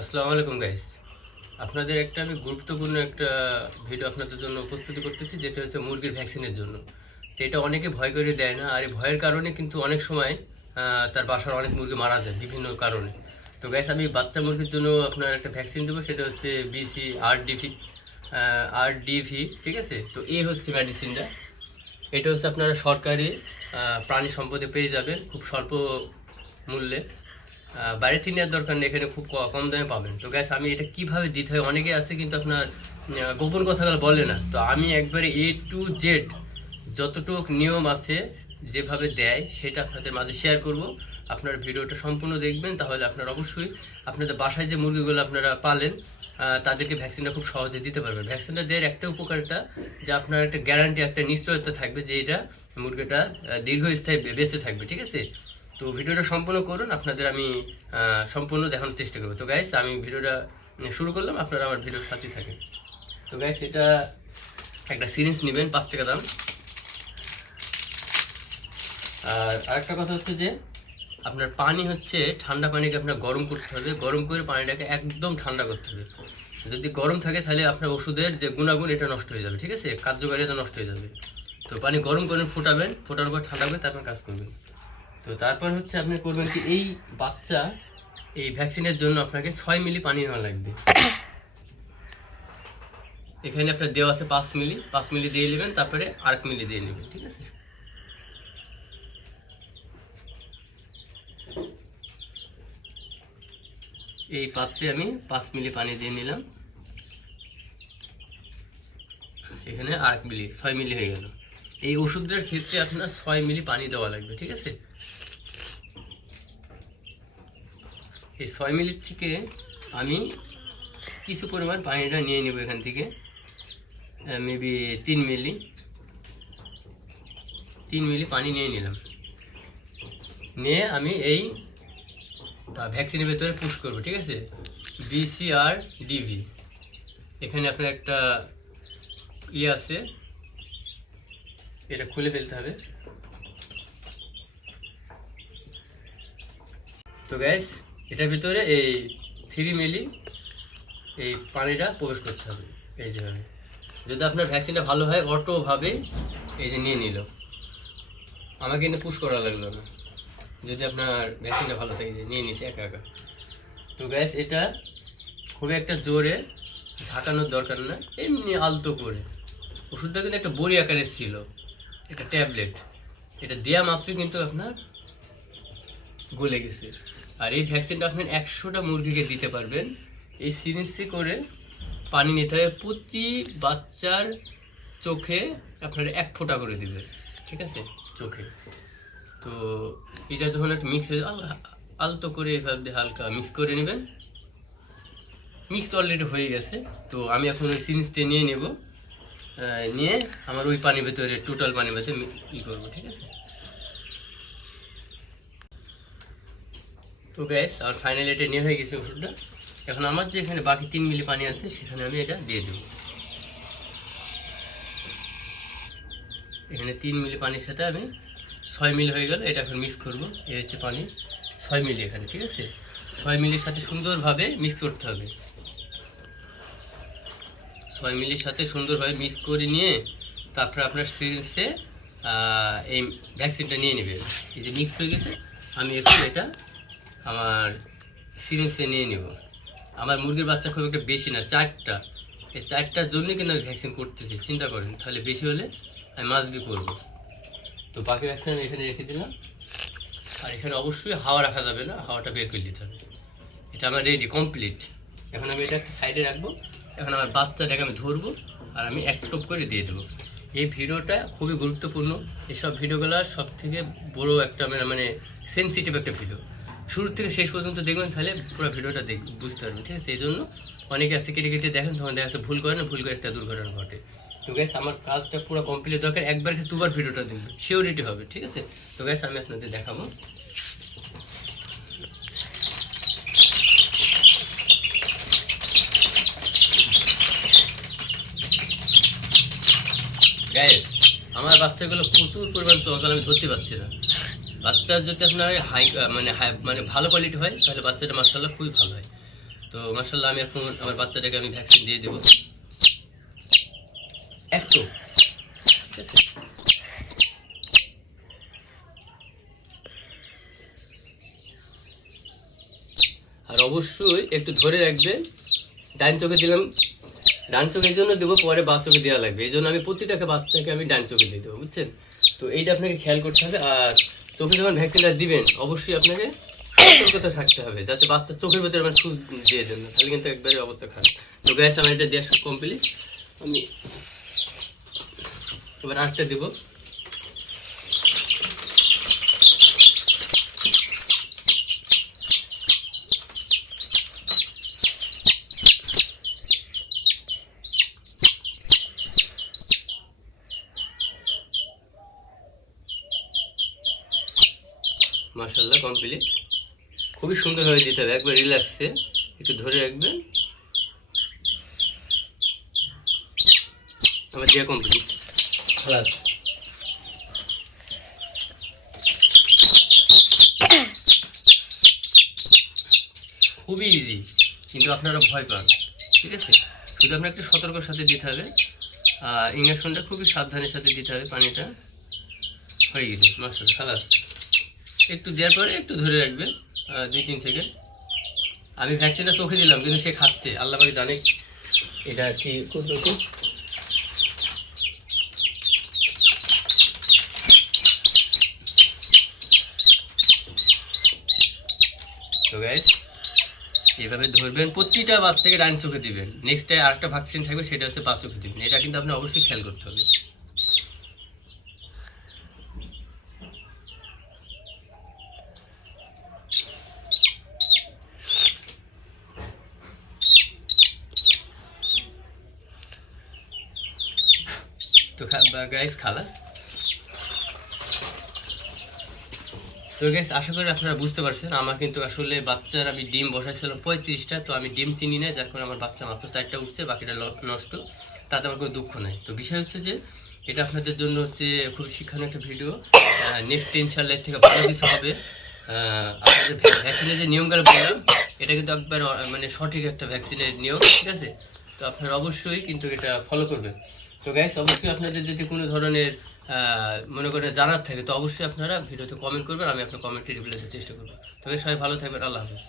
আসসালামু আলাইকুম গাইস আপনাদের একটা আমি গুরুত্বপূর্ণ একটা ভিডিও আপনাদের জন্য উপস্থিত করতেছি, যেটা হচ্ছে মুরগির ভ্যাকসিনের জন্য। তো এটা অনেকে ভয় করে দেয় না, আর এই ভয়ের কারণে কিন্তু অনেক সময় তার বাসার অনেক মুরগি মারা যায় বিভিন্ন কারণে। তো গাইস আমি বাচ্চা মুরগির জন্য আপনার একটা ভ্যাকসিন দেবো, সেটা হচ্ছে বিসি আর ডিভি আর ডিভি ঠিক আছে? তো এই হচ্ছে মেডিসিনটা এটা হচ্ছে আপনারা সরকারি প্রাণী সম্পদে পেয়ে যাবেন, খুব স্বল্প মূল্যে। বাইরে থেকে নেওয়ার দরকার নেই, এখানে খুব কম দামে পাবেন। তো গ্যাস আমি এটা কীভাবে দিতে হয়? অনেকে আছে কিন্তু আপনার গোপন কথাগুলো বলে না। তো আমি একবারে এ টু জেড যতটুক নিয়ম আছে, যেভাবে দেয়, সেটা আপনাদের মাঝে শেয়ার করব। আপনার ভিডিওটা সম্পূর্ণ দেখবেন, তাহলে আপনার অবশ্যই আপনাদের বাসায় যে মুরগিগুলো আপনারা পালেন তাদেরকে ভ্যাকসিনটা খুব সহজে দিতে পারবেন। ভ্যাকসিনটা দেওয়ার একটা উপকারিতা, যে আপনার একটা গ্যারান্টি একটা নিশ্চয়তা থাকবে যে এটা মুরগিটা দীর্ঘস্থায়ী বেঁচে থাকবে, ঠিক আছে? তো ভিডিওটা সম্পূর্ণ করুন, আপনাদের আমি সম্পূর্ণ দেখানোর চেষ্টা করব। তো গাইস আমি ভিডিওটা শুরু করলাম, আপনারা আমার ভিডিওর সাথেই থাকেন। তো গাইস এটা একটা সিরিঞ্জ নেবেন, পাঁচ টাকা দাম। আর আরেকটা কথা হচ্ছে যে, আপনার পানি হচ্ছে, ঠান্ডা পানিকে আপনার গরম করতে হবে। গরম করে পানিটাকে একদম ঠান্ডা করতে হবে। যদি গরম থাকে, তাহলে আপনার ওষুধের যে গুণাগুণ, এটা নষ্ট হয়ে যাবে, ঠিক আছে? কার্যকারিতা নষ্ট হয়ে যাবে। তো পানি গরম করে ফোটাবেন, ফোটানোর পর ঠান্ডা করে তারপর কাজ করবেন। তো তারপর হচ্ছে আপনি করবেন কি, এই বাচ্চা এই ভ্যাকসিনের জন্য আপনাকে ছয় মিলি পানি নেওয়া লাগবে। এখানে আপনার দেওয়া আছে পাঁচ মিলি পাঁচ মিলি দিয়ে নেবেন, তারপরে আরেক মিলি দিয়ে নেবেন, ঠিক আছে? এই পাত্রে আমি পাঁচ মিলি পানি দিয়ে নিলাম। এখানে আরেক মিলি, ছয় মিলি হয়ে গেল। এই ওষুধটার ক্ষেত্রে আপনার ছয় মিলি পানি দেওয়া লাগবে, ঠিক আছে? এই ছয় মিলির থেকে আমি কিছু পরিমাণ পানিটা নিয়ে নেব এখান থেকে মেবি তিন মিলি তিন মিলি পানি নিয়ে নিলাম। নিয়ে আমি এই ভ্যাকসিনের ভেতরে পুশ করব, ঠিক আছে? বিসিআর ডিভি এখানে আপনার একটা ইয়ে আছে, এটা খুলে ফেলতে হবে। তো গ্যাস এটার ভিতরে এই থ্রি মিলি এই পানিটা প্রবেশ করতে হবে, এই যেভাবে যদি আপনার ভ্যাকসিনটা ভালো হয় অটোভাবে এই যে নিয়ে নিল। আমাকে কিন্তু পুশ করা লাগল না। যদি আপনার ভ্যাকসিনটা ভালো থাকে যে নিয়ে নিছে, একা একা। তো গ্যাস এটা খুবই একটা জোরে ঝাঁকানোর দরকার না, এমনি আলতো করে। ওষুধটা কিন্তু একটা বড়ি আকারের ছিল, একটা ট্যাবলেট এটা দেওয়া মাত্রই কিন্তু আপনার গলে গেছে। আর এই ভ্যাকসিনটা আপনি একশোটা মুরগিকে দিতে পারবেন। এই সিরিঞ্জে করে পানি নিতে হবে প্রতি বাচ্চার চোখে আপনার এক ফোঁটা করে দিবে, ঠিক আছে? চোখে। তো এটা যখন একটু মিক্স হয়ে আলতো করে এভাবে হালকা মিক্স করে নেবেন। মিক্স অলরেডি হয়ে গেছে, তো আমি এখন ওই সিরিঞ্জটা নিয়ে নেব। নিয়ে আমার ওই পানির ভেতরে টোটাল পানির ভেতরে ই করব, ঠিক আছে? তো গ্যাস আমার ফাইনালি এটা নিয়ে হয়ে গেছে ওষুধটা। এখন আমার যে এখানে বাকি তিন মিলি পানি আছে, সেখানে আমি এটা দিয়ে দেবো। এখানে তিন মিলি পানির সাথে আমি ছয় মিলি হয়ে গেল, এটা এখন মিক্স করব। এ হচ্ছে পানি। ছয় মিলি এখানে, ঠিক আছে? ছয় মিলির সাথে সুন্দরভাবে মিক্স করতে হবে। ছয় মিলির সাথে সুন্দরভাবে মিক্স করে নিয়ে তারপরে আপনার সিরিজে এই ভ্যাকসিনটা নিয়ে নেবেন। এই যে মিক্স হয়ে গেছে, আমি এখন এটা আমার সিরিঞ্জে নিয়ে নেব। আমার মুরগির বাচ্চা খুব একটা বেশি না, চারটা। এই চারটার জন্য কিন্তু আমি ভ্যাকসিন করতেছি, চিন্তা করেন। তাহলে বেশি হলে আমি মাসবি করব। তো বাকি ভ্যাকসিন এখানে রেখে দিলাম। আর এখানে অবশ্যই হাওয়া রাখা যাবে না, হাওয়াটা বের করে দিতে হবে। এটা আমার রেডি কমপ্লিট এখন আমি এটা একটা সাইডে রাখব। এখন আমার বাচ্চাটাকে আমি ধরবো আর আমি এক টোপ করে দিয়ে দেবো। এই ভিডিওটা খুবই গুরুত্বপূর্ণ। এসব ভিডিওগুলো সব থেকে বড় একটা মানে মানে সেন্সিটিভ একটা ভিডিও শুরু থেকে শেষ পর্যন্ত দেখবেন তাহলে পুরো ভিডিওটা দেখ, বুঝতে পারবেন, ঠিক আছে? এই জন্য অনেকে আছে কেটে কেটে দেখেন, তখন দেখা যাচ্ছে ভুল করে না, ভুল করে একটা দুর্ঘটনা ঘটে। তো গ্যাস আমার কাজটা পুরো কমপ্লিট দরকার, একবার কি দুবার ভিডিওটা দেখবেন সিওরিটি হবে, ঠিক আছে? তো গ্যাস আমি আপনাদের দেখাবো। গ্যাস আমার বাচ্চাগুলো প্রচুর পরিমাণ চলাচল আমি ধরতে পারছি না। বাচ্চার যদি আপনার হাই মানে হাই মানে ভালো কোয়ালিটি হয়, তাহলে বাচ্চাটা মার্শাল্লাহ খুবই ভালো হয়। তো মার্শাল্লাহ আমি এখন আমার বাচ্চাটাকে আমি ভ্যাকসিন দিয়ে দেবো। আছে? আর অবশ্যই একটু ধরে রাখবে, ডান চোখে দিলাম, ডান চোখের জন্য দেবো, পরে বা চোখে দেওয়া লাগবে। এই জন্য আমি প্রতিটাকে বাচ্চাকে আমি ডান চোখে দিয়ে দেবো, বুঝছেন? তো এইটা আপনাকে খেয়াল করতে হবে। আর চোখে যখন ভ্যাকসিনটা দিবেন, অবশ্যই আপনাকে সতর্কতা থাকতে হবে, যাতে বাচ্চার চোখের ভেতরে আমার সুদ দিয়ে দেন না তাহলে কিন্তু একবারে অবস্থা খারাপ। তো গ্যাস আমার এটা দেওয়া কমপ্লিট আমি এবার আটটা দেবো। মার্শাল্লাহ কমপ্লিট খুবই সুন্দরভাবে দিতে হবে, একবার রিল্যাক্সে একটু ধরে রাখবেন। আমার দেওয়া কমপ্লিট খালাস। খুবই ইজি কিন্তু আপনারা ভয় পান ঠিক আছে? শুধু আপনার একটু সতর্কর সাথে দিতে হবে, আর ইঞ্জেকশনটা খুবই সাবধানের সাথে দিতে হবে, পানিটা। হয়ে গেছে মার্শাল খালাস। একটু দেওয়ার পরে একটু ধরে রাখবেন দুই তিন সেকেন্ড আমি ভ্যাকসিনটা চোখে দিলাম, কিন্তু সে খাচ্ছে, আল্লাহ পাকে জানে। এটা কি কতটুকু তো এভাবে ধরবেন, প্রতিটা বাচ্চাকে ডান চোখে দিবেন। নেক্সট টাইম আরেকটা ভ্যাকসিন থাকবে, সেটা হচ্ছে পাঁচ চোখে দিবেন। এটা কিন্তু আপনি অবশ্যই খেয়াল করতে হবে। গাইস খালাস তো গাইস আশা করি আপনারা বুঝতে পারছেন, আমার কিন্তু আসলে বাচ্চার, আমি ডিম বসাইছিলাম পঁয়ত্রিশটা, তো আমি ডিম চিনি না যার কারণে আমার বাচ্চা মাত্র চারটা উঠছে, বাকিটা নষ্ট। তাতে আমার কোনো দুঃখ নাই। তো বিষয় হচ্ছে যে, এটা আপনাদের জন্য হচ্ছে খুব শিক্ষণীয় একটা ভিডিও নেক্সট ইনশাল্লাহ এর থেকে ভালো কিছু হবে। আপনাদের ভ্যাকসিনের যে নিয়মগুলো বললাম, এটা কিন্তু একবার মানে সঠিক একটা ভ্যাকসিনের নিয়ম, ঠিক আছে? তো আপনারা অবশ্যই কিন্তু এটা ফলো করবেন। তো গাইস অবশ্যই আপনাদের যদি কোনো ধরনের মনে করে জানার থাকে, তো অবশ্যই আপনারা ভিডিওতে কমেন্ট করবেন, আমি আপনার কমেন্টে রিপ্লাই দিতে চেষ্টা করব। তবে সবাই ভালো থাকবেন, আল্লাহ হাফিজ।